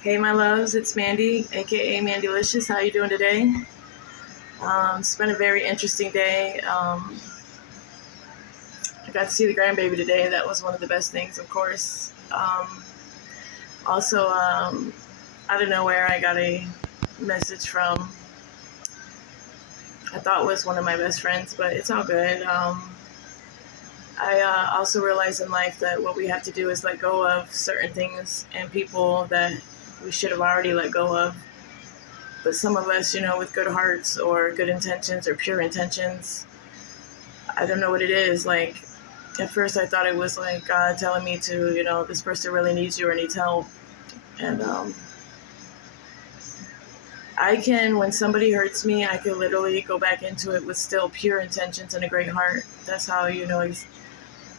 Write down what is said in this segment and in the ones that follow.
Hey, my loves, it's Mandy, aka Mandylicious. How you doing today? It's been a very interesting day. I got to see the grandbaby today. That was one of the best things, of course. Also, out of nowhere, I got a message from I thought was one of my best friends, but it's all good. I also realized in life that what we have to do is let go of certain things and people that we should have already let go of. But some of us, with good hearts or good intentions or pure intentions, I don't know what it is. Like, at first I thought it was like God telling me to, this person really needs you or needs help. And when somebody hurts me, I can literally go back into it with still pure intentions and a great heart. That's how you know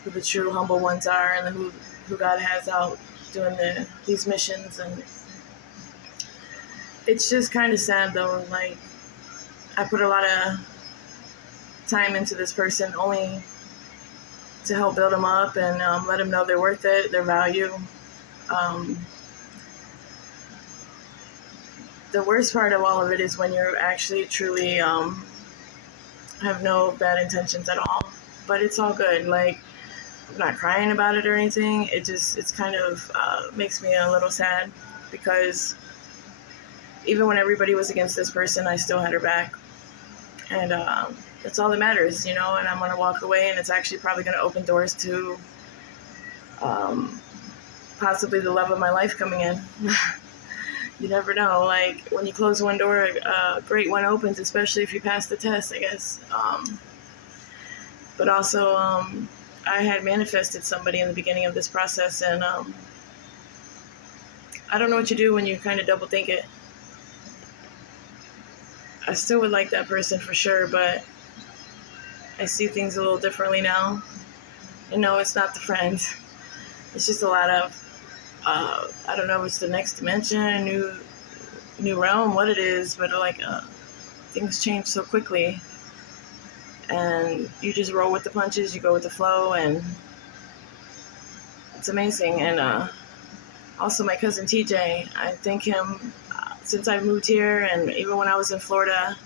who the true humble ones are and who God has out doing these missions. And it's just kind of sad though. Like, I put a lot of time into this person only to help build them up and let them know they're worth it, their value. Um, the worst part of all of it is when you're actually truly have no bad intentions at all. But it's all good. Like, I'm not crying about it or anything. It's kind of makes me a little sad because even when everybody was against this person, I still had her back. And that's all that matters, and I'm going to walk away, and it's actually probably going to open doors to possibly the love of my life coming in. You never know. Like, when you close one door, a great one opens, especially if you pass the test, I guess. But also, I had manifested somebody in the beginning of this process, and I don't know what you do when you kind of double think it. I still would like that person for sure, but I see things a little differently now. And no, it's not the friend. It's just a lot of, I don't know if it's the next dimension, new realm, what it is, but like things change so quickly. And you just roll with the punches, you go with the flow, and it's amazing. And also my cousin TJ, I thank him since I moved here, and even when I was in Florida,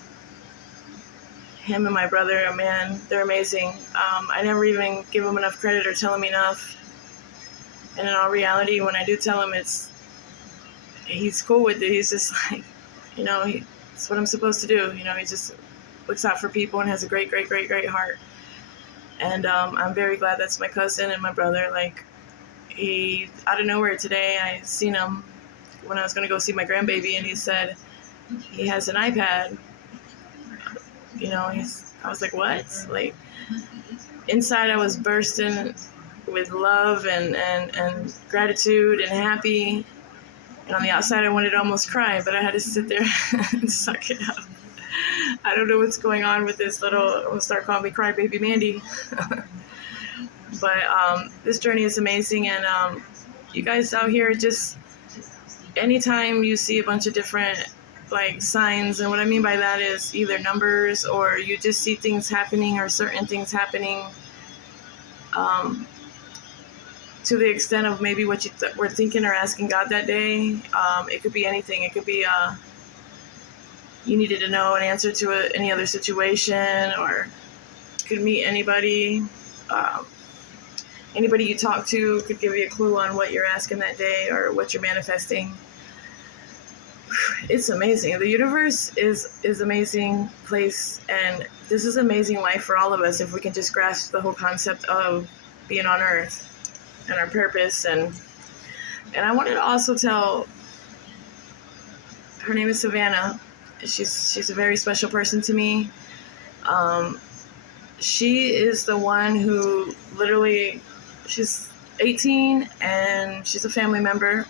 him and my brother, man, they're amazing. I never even give them enough credit or tell him enough. And in all reality, when I do tell him, he's cool with it. He's just like, it's what I'm supposed to do. He just looks out for people and has a great, great, great, great heart. And I'm very glad that's my cousin and my brother. Like, he, out of nowhere today, I seen him when I was going to go see my grandbaby, and he said he has an iPad. I was like, what? Like, inside I was bursting with love and gratitude and happy. And on the outside, I wanted to almost cry, but I had to sit there and suck it up. I don't know what's going on with this little, we'll start calling me Crybaby Mandy. But this journey is amazing. And you guys out here, just anytime you see a bunch of different like signs, and what I mean by that is either numbers or you just see things happening or certain things happening to the extent of maybe what you were thinking or asking God that day. It could be anything. It could be you needed to know an answer to any other situation, or could meet anybody. Anybody you talk to could give you a clue on what you're asking that day or what you're manifesting. It's amazing. The universe is amazing place, and this is amazing life for all of us if we can just grasp the whole concept of being on Earth and our purpose. And I wanted to also tell, her name is Savannah. She's a very special person to me. She is the one who literally, she's 18 and she's a family member.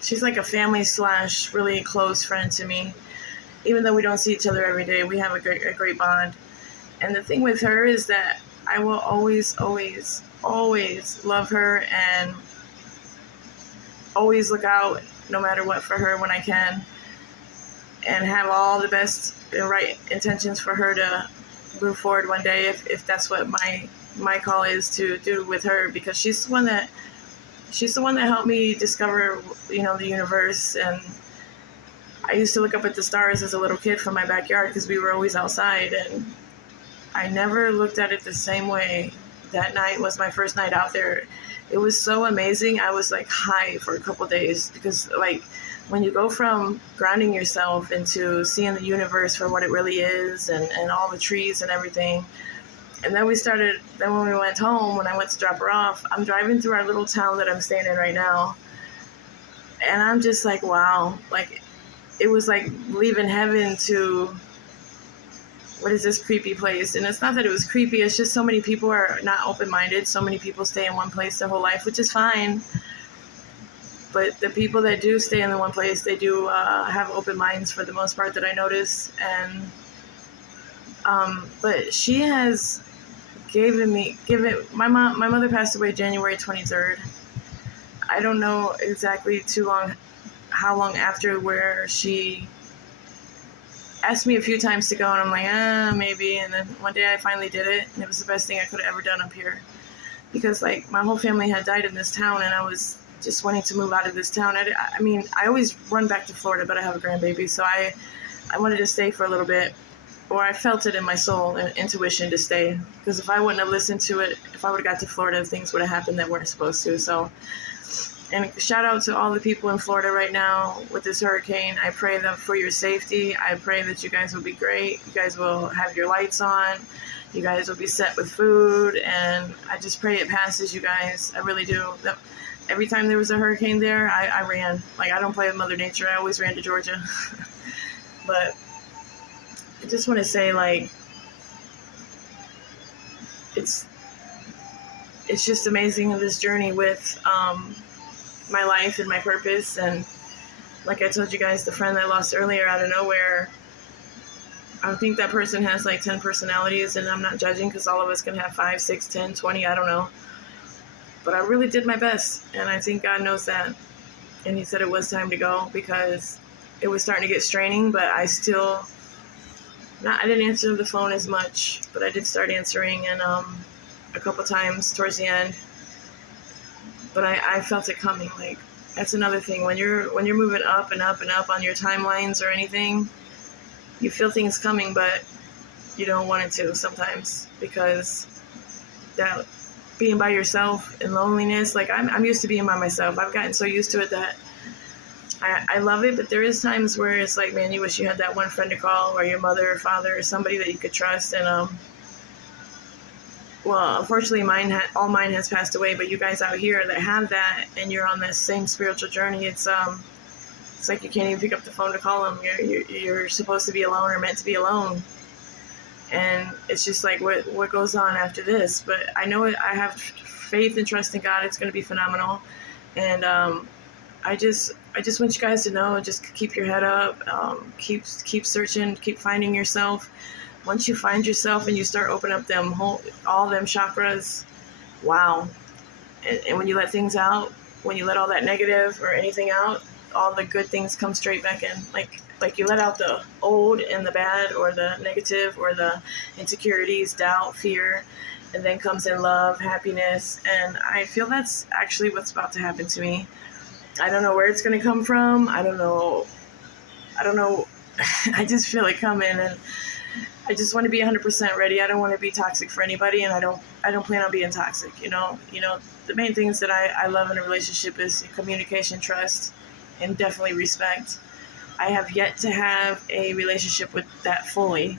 She's like a family / really close friend to me. Even though we don't see each other every day, we have a great bond. And the thing with her is that I will always, always, always love her and always look out no matter what for her when I can, and have all the best and right intentions for her to move forward one day if that's what my call is to do with her, because she's the one that she's the one that helped me discover, the universe. And I used to look up at the stars as a little kid from my backyard because we were always outside, and I never looked at it the same way. That night was my first night out there. It was so amazing. I was like high for a couple days because, like, when you go from grounding yourself into seeing the universe for what it really is, and all the trees and everything. And then when we went home, when I went to drop her off, I'm driving through our little town that I'm staying in right now. And I'm just like, wow, like, it was like leaving heaven to, what is this creepy place? And it's not that it was creepy, it's just so many people are not open-minded. So many people stay in one place their whole life, which is fine. But the people that do stay in the one place, they do have open minds for the most part that I notice. And but she has my mother passed away January 23rd. I don't know exactly how long after, where she asked me a few times to go, and I'm like, maybe. And then one day I finally did it, and it was the best thing I could have ever done up here. Because, like, my whole family had died in this town, and I was just wanting to move out of this town. I mean, I always run back to Florida, but I have a grandbaby, so I wanted to stay for a little bit. Or I felt it in my soul and intuition to stay. Because if I wouldn't have listened to it, if I would have got to Florida, things would have happened that weren't supposed to. So, and shout out to all the people in Florida right now with this hurricane. I pray for your safety. I pray that you guys will be great. You guys will have your lights on. You guys will be set with food. And I just pray it passes, you guys. I really do. Every time there was a hurricane there, I ran. Like, I don't play with Mother Nature. I always ran to Georgia. But I just want to say, like, it's just amazing, this journey with my life and my purpose. And like I told you guys, the friend I lost earlier out of nowhere, I think that person has like 10 personalities, and I'm not judging because all of us can have 5, 6, 10, 20, I don't know. But I really did my best, and I think God knows that. And he said it was time to go because it was starting to get straining, but I didn't answer the phone as much, but I did start answering, and a couple times towards the end. But I felt it coming. Like, that's another thing. When you're moving up and up and up on your timelines or anything, you feel things coming, but you don't want it to sometimes, because that being by yourself and loneliness, like, I'm used to being by myself. I've gotten so used to it that I love it, but there is times where it's like, man, you wish you had that one friend to call, or your mother or father or somebody that you could trust. And well, unfortunately, all mine has passed away. But you guys out here that have that, and you're on that same spiritual journey, it's like you can't even pick up the phone to call them. You're supposed to be alone, or meant to be alone, and it's just like, what goes on after this? But I know I have faith and trust in God. It's going to be phenomenal, and I just want you guys to know, just keep your head up, keep searching, keep finding yourself. Once you find yourself and you start opening up all them chakras, wow. And when you let things out, when you let all that negative or anything out, all the good things come straight back in. Like you let out the old and the bad, or the negative, or the insecurities, doubt, fear, and then comes in love, happiness. And I feel that's actually what's about to happen to me. I don't know where it's going to come from. I don't know. I just feel it coming, and I just want to be 100% ready. I don't want to be toxic for anybody, and I don't plan on being toxic. The main things that I love in a relationship is communication, trust, and definitely respect. I have yet to have a relationship with that fully.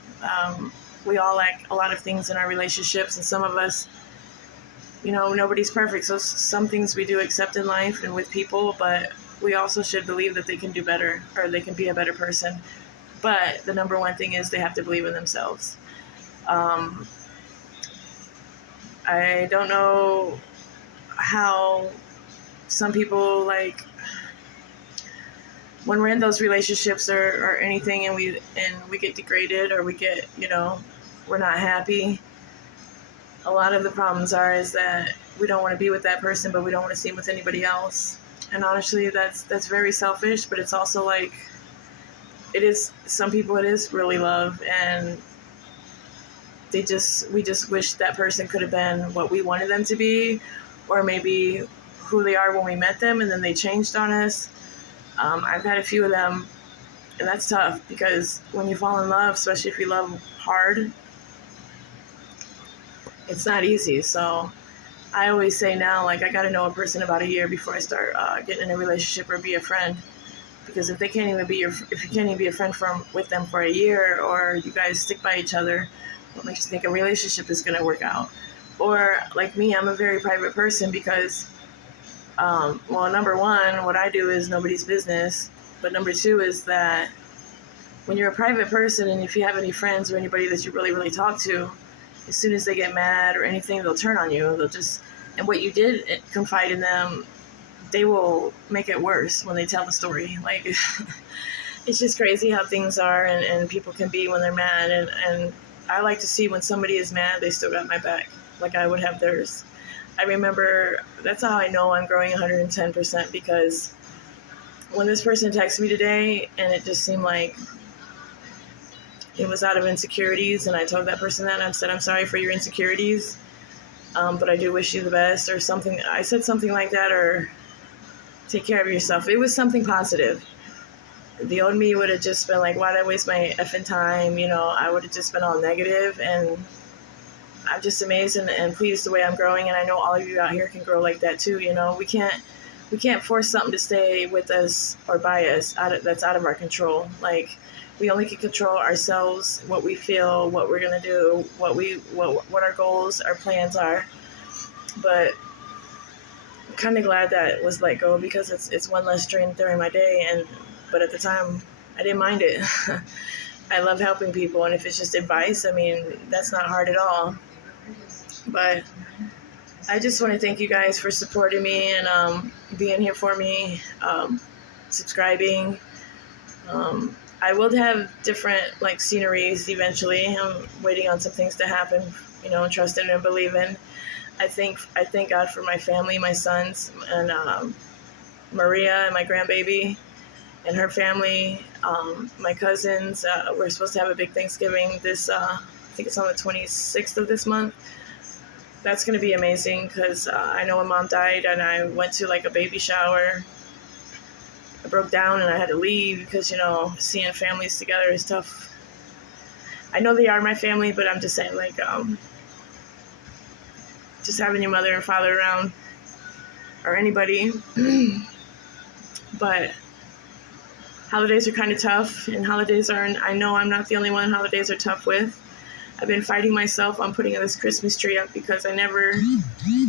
We all lack a lot of things in our relationships, and some of us, nobody's perfect. So some things we do accept in life and with people, but we also should believe that they can do better, or they can be a better person. But the number one thing is they have to believe in themselves. I don't know how some people, like, when we're in those relationships or anything, and we get degraded, or we get, we're not happy. A lot of the problems is that we don't want to be with that person, but we don't want to see him with anybody else. And honestly, that's very selfish, but it's also like, some people it is really love, and we just wish that person could have been what we wanted them to be, or maybe who they are when we met them, and then they changed on us. I've had a few of them, and that's tough because when you fall in love, especially if you love hard, it's not easy. So I always say now, like, I got to know a person about a year before I start getting in a relationship or be a friend. Because if you can't even be a friend with them for a year, or you guys stick by each other, what makes you think a relationship is going to work out? Or like me, I'm a very private person because, well, number one, what I do is nobody's business. But number two is that when you're a private person, and if you have any friends or anybody that you really, really talk to, as soon as they get mad or anything, they'll turn on you. And what you did confide in them, they will make it worse when they tell the story. Like, it's just crazy how things are, and people can be when they're mad. And I like to see when somebody is mad, they still got my back, like I would have theirs. I remember, that's how I know I'm growing 110%, because when this person texted me today, and it just seemed like it was out of insecurities, and I told that person that, and I said, I'm sorry for your insecurities, but I do wish you the best, or something. I said something like that, or take care of yourself. It was something positive. The old me would have just been like, why'd I waste my effing time? I would have just been all negative, and I'm just amazed and pleased the way I'm growing, and I know all of you out here can grow like that too. We can't force something to stay with us or by us that's out of our control. Like, we only can control ourselves, what we feel, what we're gonna do, what our goals, our plans are. But I'm kind of glad that it was let go, because it's one less strain during my day. But at the time, I didn't mind it. I love helping people, and if it's just advice, I mean, that's not hard at all. But I just want to thank you guys for supporting me and being here for me, subscribing. I will have different sceneries eventually. I'm waiting on some things to happen, and trusting and believing. I thank God for my family, my sons, and Maria and my grandbaby and her family, my cousins. We're supposed to have a big Thanksgiving I think it's on the 26th of this month. That's going to be amazing, because I know when Mom died and I went to a baby shower, I broke down and I had to leave because, seeing families together is tough. I know they are my family, but I'm just saying, just having your mother and father around, or anybody. But holidays are kind of tough, and I know I'm not the only one holidays are tough with. I've been fighting myself on putting this Christmas tree up, because I never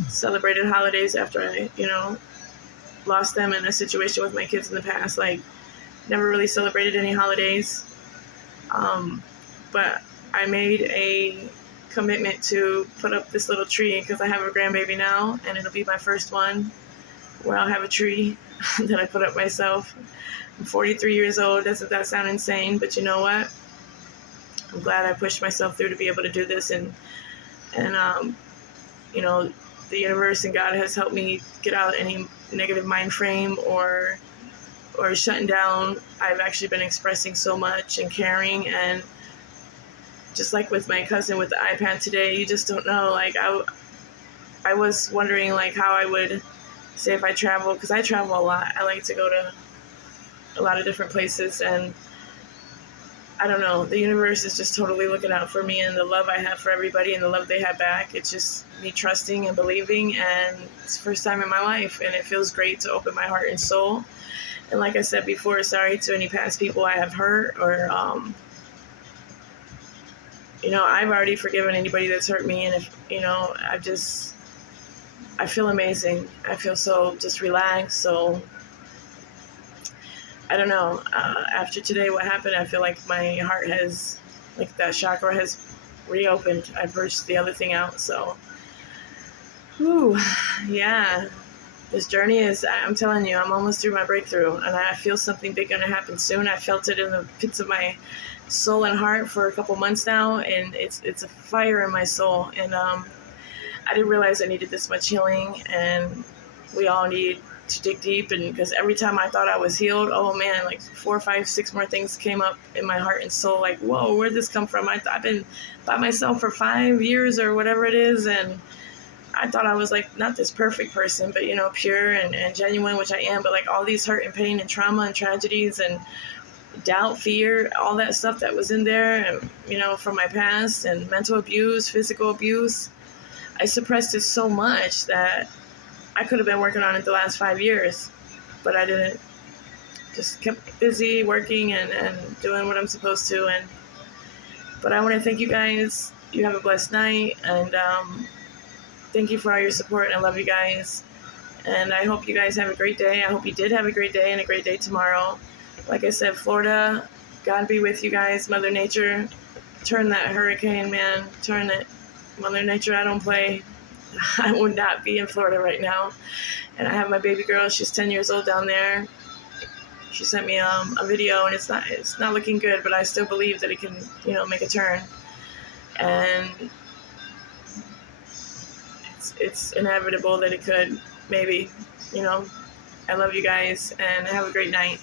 celebrated holidays after I, lost them in a situation with my kids in the past. Never really celebrated any holidays. But I made a commitment to put up this little tree, because I have a grandbaby now, and it'll be my first one where I'll have a tree that I put up myself. I'm 43 years old. Doesn't that sound insane? But you know what? I'm glad I pushed myself through to be able to do this, and the universe and God has helped me get out any negative mind frame or shutting down. I've actually been expressing so much and caring, and just like with my cousin with the iPad today, you just don't know. I was wondering how I would say if I travel, because I travel a lot. I like to go to a lot of different places, and I don't know, the universe is just totally looking out for me, and the love I have for everybody and the love they have back. It's just me trusting and believing, and it's the first time in my life, and it feels great to open my heart and soul. And like I said before, sorry to any past people I have hurt, or I've already forgiven anybody that's hurt me, and if I feel amazing. I feel so just relaxed. So I don't know. After today, what happened, I feel like my heart has, that chakra has reopened. I pushed the other thing out. So, yeah. This journey is, I'm telling you, I'm almost through my breakthrough, and I feel something big going to happen soon. I felt it in the pits of my soul and heart for a couple months now, and it's a fire in my soul. And I didn't realize I needed this much healing, and we all need to dig deep. And because every time I thought I was healed, oh man, 4, 5, 6 more things came up in my heart and soul. Whoa, where'd this come from? I've been by myself for 5 years or whatever it is, and I thought I was like not this perfect person, but pure and genuine, which I am. But like all these hurt and pain and trauma and tragedies and doubt, fear, all that stuff that was in there, and from my past and mental abuse, physical abuse, I suppressed it so much that I could have been working on it the last 5 years, but I didn't. Just kept busy working and doing what I'm supposed to. But I want to thank you guys. You have a blessed night, and thank you for all your support. And I love you guys. And I hope you guys have a great day. I hope you did have a great day and a great day tomorrow. Like I said, Florida, God be with you guys. Mother Nature, turn that hurricane, man. Turn it. Mother Nature, I don't play. I would not be in Florida right now. And I have my baby girl. She's 10 years old down there. She sent me a video, and it's not looking good, but I still believe that it can, make a turn. And it's inevitable that it could, maybe. I love you guys, and have a great night.